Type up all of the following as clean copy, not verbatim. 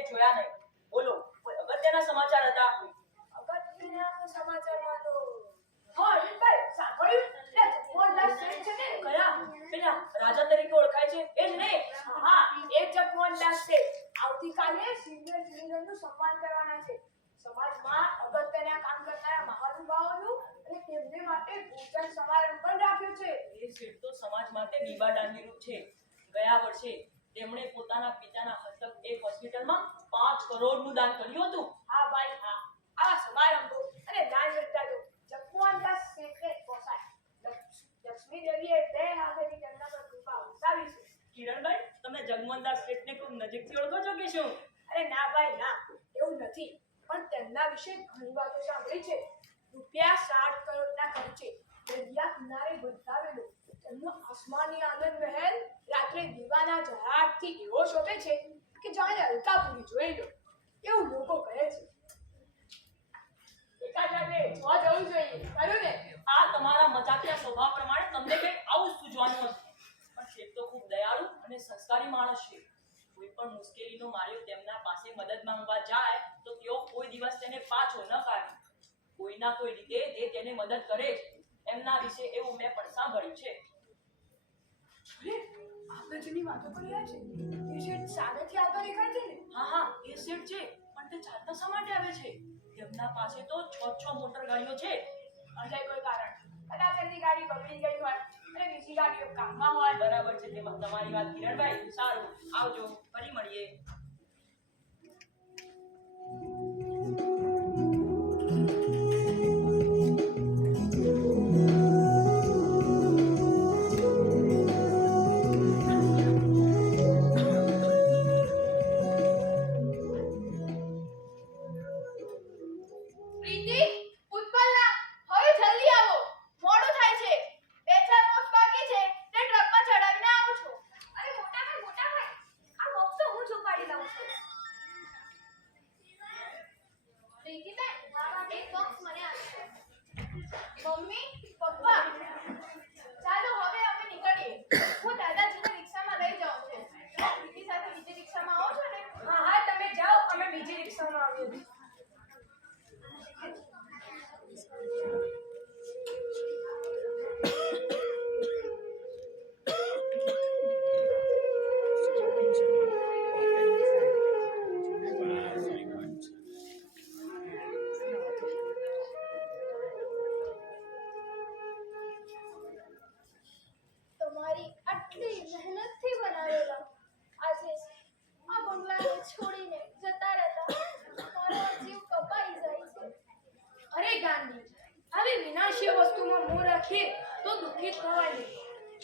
મેં જોયા નહીં. બોલો, કોઈ અગત્યના સમાચાર હતા? અગત્યના સમાચારમાં તો હા ભાઈ સાંભળ્યું કે જગમોહનદાસ શેઠ છે ને કયા? પેલા રાજા તરીકે ઓળખાય છે એ જ ને? હા એ જગમોહનદાસ શેઠ આવતીકાલે સિનિયર સિટીઝનનું સન્માન કરવાના છે. સમાજમાં અગત્યના કામ કરનારા મહાનુભાવોનું અને તેમને માટે ભોજન સમારંભ પણ રાખ્યો છે. એ શેઠ તો સમાજ માટે દીવાદાનીરૂપ છે. ગયા વર્ષે તેમણે પોતાના પિતાના હસ્તક એક હોસ્પિટલમાં 5 કરોડનું દાન કર્યું હતું. હા ભાઈ હા, આ સમારંભો અને દાન કરતા તો જગમોહનદાસ શેઠને પોસાય. લક્ષ્મી દેવીએ બે હાથેથી તેમના પર કૃપા વરસાવી છે. કિરણભાઈ, તમે જગમોહનદાસ શેઠને ખૂબ નજીકથી ઓળખો છો કે શું? અરે ના ભાઈ ના, એવું નથી, પણ તેમના વિશે ઘણી વાતો સાંભળી છે. ₹60 કરોડના ખર્ચે દરિયા કિનારે બંધાવેલો તેમનો આસમાની આનંદ મહેલ રાત્રે દીવાના ઝળાટથી એવો શોભે છે કે જાણે અલકાપુરી જોઈ લો, એવું લોકો કહે છે. એકાદાને જોવા જવું જોઈએ, ખરું ને? આ તમારા મજાકિયા સ્વભાવ પ્રમાણે તમને કંઈક આવું જ સૂઝવાનું હતું. પણ શેઠ તો ખૂબ દયાળુ અને સંસ્કારી માણસ છે. કોઈ પણ મુશ્કેલીનો માર્યો તેમના પાસે મદદ માંગવા જાય તો તેઓ કોઈ દિવસ તેને પાછો ન કાઢે. કોઈના કોઈ રીતે તે તેને મદદ કરે જ. એમના વિશે એવું મેં પણ સાંભળ્યું છે. અરે આપણે જેની વાતો કરી રહ્યા છે એ શેઠ સામેથી આવતા દેખાય છે ને? હા હા, એ શેઠ છે, પણ તે ચાલતા શા માટે આવે છે? તેમના પાસે તો 6 મોટર ગાડીઓ છે. અજય કોઈ કારણ, કદાચ એમની ગાડી બગડી ગઈ હોય અને બીજી ગાડીઓ કામમાં હોય. બરાબર છે તેમાં તમારી વાત કિરણભાઈ. સારું, આવજો, ફરી મળીએ.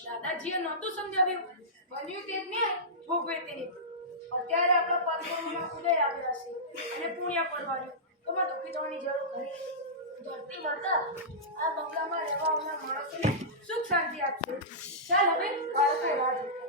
દાદાજીએ નહોતું સમજાવ્યું, બન્યું તે જ ભોગવે તેની. અત્યારે આપણા પાલકોમાં ઉદય આવ્યા છે અને પુણ્ય પડવાનું તો માં દુઃખી થવાની જરૂર નથી. ધરતી માતા આ બંગલામાં રહેવા આવનાર માણસોને સુખ શાંતિ આપશે. ચાલ હવે બાળકો રાહ જોતા.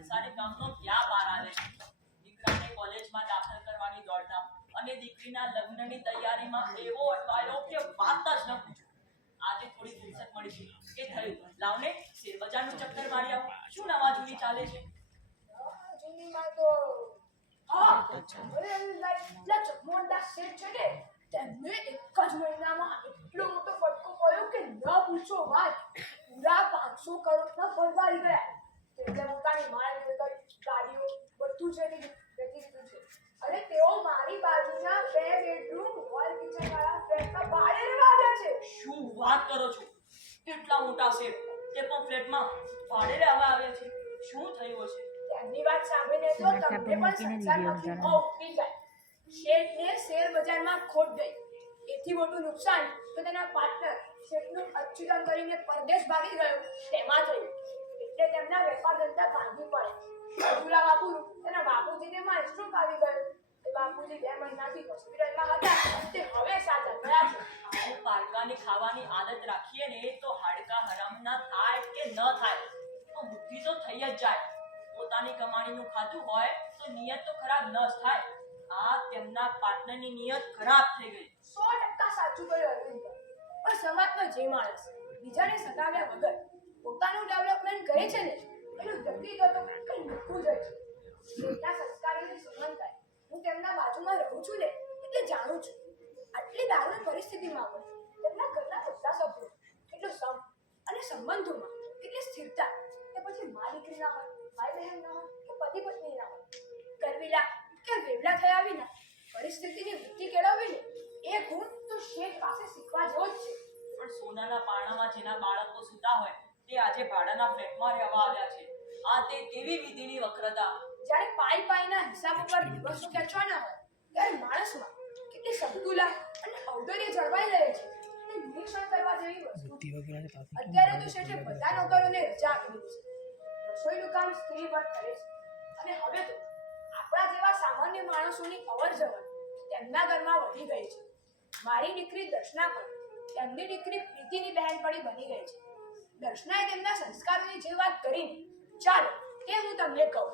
સંસારી કામનો ક્યાં પાર આવે છે? દીકરાને કોલેજમાં દાખલ કરવાની દોડધામ અને દીકરીના લગ્નની તૈયારીમાં એવો અટવાયો કે વાત જ ન પૂછો. આજે થોડી ફુરસત મળી છે કે થયું લાવને શેર બજારનું ચક્કર મારી આવું. શું નવા જૂની ચાલે છે? જૂનીમાં તો જગમોહનદાસ શેઠ છે ને, તેમને એક જ મહિનામાં એટલો મોટો ફટકો પડ્યો કે ન પૂછો વાત. પૂરા 500 કરોડના ભરવાઈ ગયા. એટલે પોતાની માલ ગાડીઓ બધું છે વેચી દીધું છે. અને તેઓ મારી બાજુના 2 બેડરૂમ હોલ કિચન વાળા ફ્લેટમાં ભાડે રહેવા આવ્યા છે. શું વાત કરો છો? કેટલા મોટા શેઠ, તે પણ ફ્લેટમાં ભાડે રહેવા આવ્યા છે. શું થયું છે? તેમની વાત સાંભળીને તો તમને પણ સંસારમાંથી મોહ ઉતરી જાય. શેઠને શેર બજારમાં ખોટ ગઈ. એથી મોટું નુકસાન તો તેના પાર્ટનર શેઠનું અચ્યુતન કરીને પરદેશ ભાગી ગયો તેમાં થયું. એટલે તેમના વેપાર ધંધા ભાંગી પડે. અધૂરા બાપુ તેના બાપુજીને માં સ્ટ્રોક આવી ગયો. તે બાપુજી 2 મહિનાથી હોસ્પિટલમાં હતા તે હવે સાજા થયા છે. પારકાની ખાવાની આદત રાખીએ ને તો હાડકા હરામ ના થાય કે ન થાય તો બુદ્ધિ તો થઈ જ જાય. પોતાના પોતાની કમાણીનું ખાતું હોય તો નિયત તો ખરાબ ન જ થાય. આ તેમના પાર્ટનરની નિયત ખરાબ થઈ ગઈ. 100% સાચું કહ્યું અરવિંદ. પણ સમાજનો જે માણસ બીજાને સતાવ્યા વગર પોતાનું ડેવલપમેન્ટ કરે છે ને એનું વ્યક્તિત્વ તો કંઈ મૂકવું જ છે. તેમના સંસ્કારોની સમાનતા હું તેમના બાજુમાં રહું છું ને એટલે જાણું છું. આટલી દારૂણ પરિસ્થિતિમાં પણ તેમના ઘરના બધા સભ્યો કેટલો સમ અને સંબંધોમાં કેટલી સ્થિરતા. કે પછી મા દીકરીના હોય, ભાઈ બહેન ના હોય કે પતિ પત્ની ના હોય, ગરવીલા કે વેવલા થયા વિના પરિસ્થિતિની વૃત્તિ કેળવવી ને એ ગુણ તો શેઠ પાસે શીખવા જેવો જ છે. પણ સોનાના પારણામાં જેના બાળકો સૂતા હોય તે આજે ભાડાના ફ્લેટમાં રહેવા આવ્યા છે. આ તે કેવી વિધિની વક્રતા! જ્યારે પાઈના હિસાબ ઉપર દિવસો ખેંચવાના હોય ત્યારે માણસમાં કેટલી સંતુલા અને ઔદાર્ય જળવાઈ રહે છે તે નિરીક્ષણ કરવા જેવી વસ્તુ. અત્યારે તો શેઠે બધા નોકરોને રજા આપી દીધી છે. રસોઈનું કામ સ્ત્રી વર્ગ કરે છે. અને હવે તો આપણા જેવા સામાન્ય માણસોની અવર જવર તેમના ઘરમાં વધી ગઈ છે. મારી દીકરી દર્શના પણ તેમની દીકરી પ્રીતિની બહેનપણી બની ગઈ છે. દર્શનાએ તેમના સંસ્કારોની જે વાત કરીને ચાલો તે હું તમને કહું.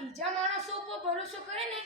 બીજા માણસો ઉપર ભરોસો કરે ને